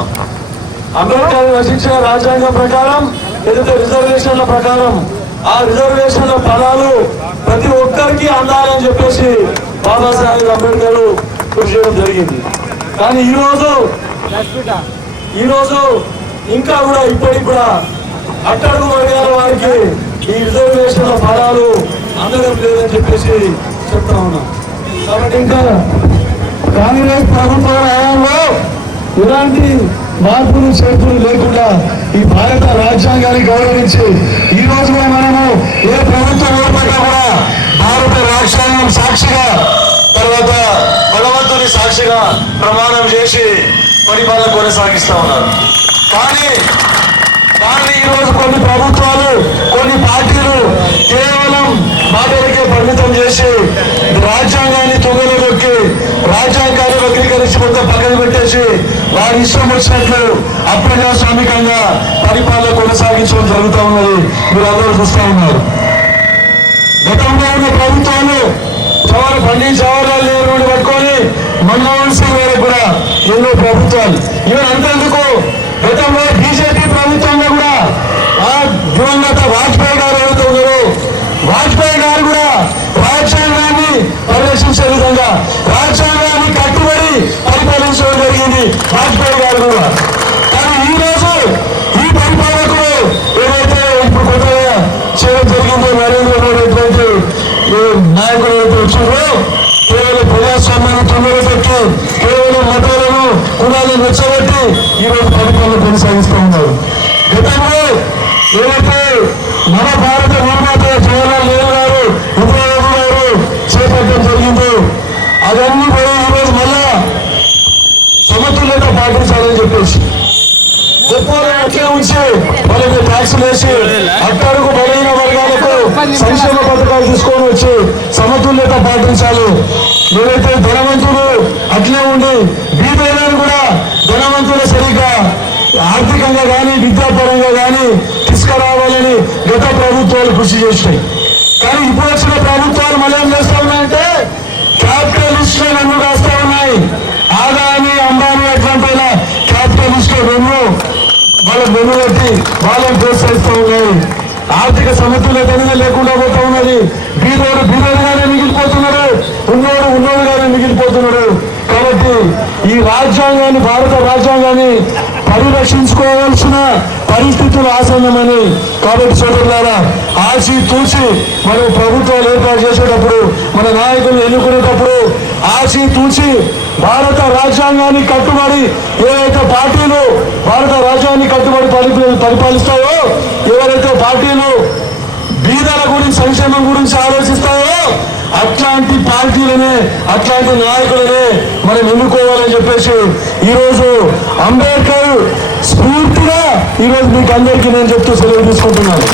ఉన్నాం. అంబేద్కర్ రచించిన రాజ్యాంగం ప్రకారం ఏదైతే రిజర్వేషన్ల ప్రకారం ఆ రిజర్వేషన్ల ఫలాలు ప్రతి ఒక్కరికి అందాలని చెప్పేసి బాబాసాహెబ్ అంబేద్కర్ కృషి చేయడం జరిగింది. కానీ ఈరోజు ఇంకా కూడా ఇప్పటికి కూడా అట్టడుగు వర్గాల వారికి ఈ రిజర్వేషన్ల ఫలాలు అందడం లేదని చెప్పేసి చెప్తా ఉన్నాం. కాబట్టి ఇంకా కాంగ్రెస్ ప్రభుత్వ హయాంలో ఇలాంటి మార్పులు చేతులు లేకుండా ఈ భారత రాజ్యాంగాన్ని గౌరవించి ఈ రోజు కూడా మనము ఏ ప్రభుత్వం ఏర్పడ్డా కూడా భారత రాజ్యాంగం సాక్షిగా తర్వాత భగవంతుని సాక్షిగా ప్రమాణం చేసి పరిపాలన కొనసాగిస్తా ఉన్నారు. కానీ ఈరోజు కొన్ని ప్రభుత్వాలు కొన్ని పార్టీలు కేవలం మాటలకే పరిమితం చేసి రాజ్యాంగాన్ని తొంగలో నొక్కి రాజ్యాంగాన్ని వక్రీకరించి మొత్తం పక్కన పెట్టేసి వారి ఇష్టం వచ్చినట్లు అప్రజాస్వామికంగా పరిపాలన కొనసాగించడం జరుగుతూ ఉన్నది. మీరు అందరూ చూస్తూ ఉన్నారు. గతంలో ఉన్న ప్రభుత్వాలు పండిట్ జవహర్లాల్ నెహ్రూని పట్టుకొని మన్మోహన్ సింగ్ గారికి కూడా ఎన్నో ప్రభుత్వాలు ఇవన్నీ అంతేందుకు గతంలో బీజేపీ ప్రభుత్వంలో కూడా దివంగత వాజ్పేయి గారు ఎవరైతే ఉన్నారో వాజ్పేయి గారు కూడా రాజ్యాంగాన్ని పరిరక్షించే విధంగా రాజ్యాంగాన్ని కట్టుబడి పరిపాలించడం జరిగింది వాజ్పేయి గారు కూడా. కానీ ఈ రోజు ఈ పరిపాలకులు ఏదైతే ఇప్పుడు కొత్తగా చేయడం జరిగిందో నరేంద్ర మోడీ ఎటువంటి నాయకులు ఏదైతే వచ్చారో కేవలం ప్రజాస్వామ్యాన్ని తొందర పెట్టి కేవలం మతాలను కులాలను రెచ్చగొట్టి ఈ రోజు పరిపాలన కొనసాగిస్తూ ఉన్నారు. గతంలో ఏదైతే మన భారత నిర్మాత జవహర్లాల్ నెహ్రూ గారు ఇందిరాగాంధీ గారు చేపట్టడం జరిగిందో అవన్నీ కూడా ఈరోజు మళ్ళా సమతుల్యత పాటించాలని చెప్పేసి గొప్పలను అట్లే ఉంచి వాళ్ళకి ట్యాక్సులు వేసి అట్టడుగు బలహీన వర్గాలకు సంక్షేమ పథకాలు తీసుకొని వచ్చి సమతుల్యత పాటించాలి. ఏదైతే ధనవంతులు అట్లే ఉండి బీదలను కూడా ధనవంతులు సరిగ్గా ఆర్థికంగా కానీ విద్యాపరంగా కానీ తీసుకురావాలని గత ప్రభుత్వాలు కృషి చేసినాయి. కానీ ఇప్పుడు వచ్చిన ప్రభుత్వాలు మళ్ళీ ఏం చేస్తా ఉన్నాయంటే క్యాపిటలిస్టులు వెన్ను కాస్తా ఉన్నాయి. ఆదాని అంబానీ అట్లాంటి క్యాపిటలిస్టులు వాళ్ళ వెన్ను కట్టి వాళ్ళని ప్రోత్సహిస్తూ ఉన్నాయి. ఆర్థిక సమతుల్యత అనేది లేకుండా పోతా ఉన్నది. బీదోడుగానే మిగిలిపోతున్నాడు, ఉన్నోడుగానే మిగిలిపోతున్నాడు. కాబట్టి ఈ రాజ్యాంగాన్ని భారత రాజ్యాంగాన్ని పరిరక్షించుకోవాల్సిన పరిస్థితులు ఆసన్నమని కాబట్టి సోదరులారా ఆచి తూచి మనం ప్రభుత్వాలు ఏర్పాటు చేసేటప్పుడు మన నాయకులను ఎన్నుకునేటప్పుడు ఆచి తూచి భారత రాజ్యాంగాన్ని కట్టుబడి ఏవైతే పార్టీలు భారత రాజ్యాంగాన్ని కట్టుబడి పరిపాలిస్తాయో ఎవరైతే పార్టీలు బీదల గురించి సంక్షేమం గురించి ఆలోచిస్తాయో అట్లాంటి పార్టీలనే అట్లాంటి నాయకులనే మనం ఎన్నుకోవాలని చెప్పేసి ఈరోజు అంబేద్కర్ స్ఫూర్తిగా ఈరోజు మీకు అందరికీ నేను చెప్తూ సెలవు తీసుకుంటున్నాను.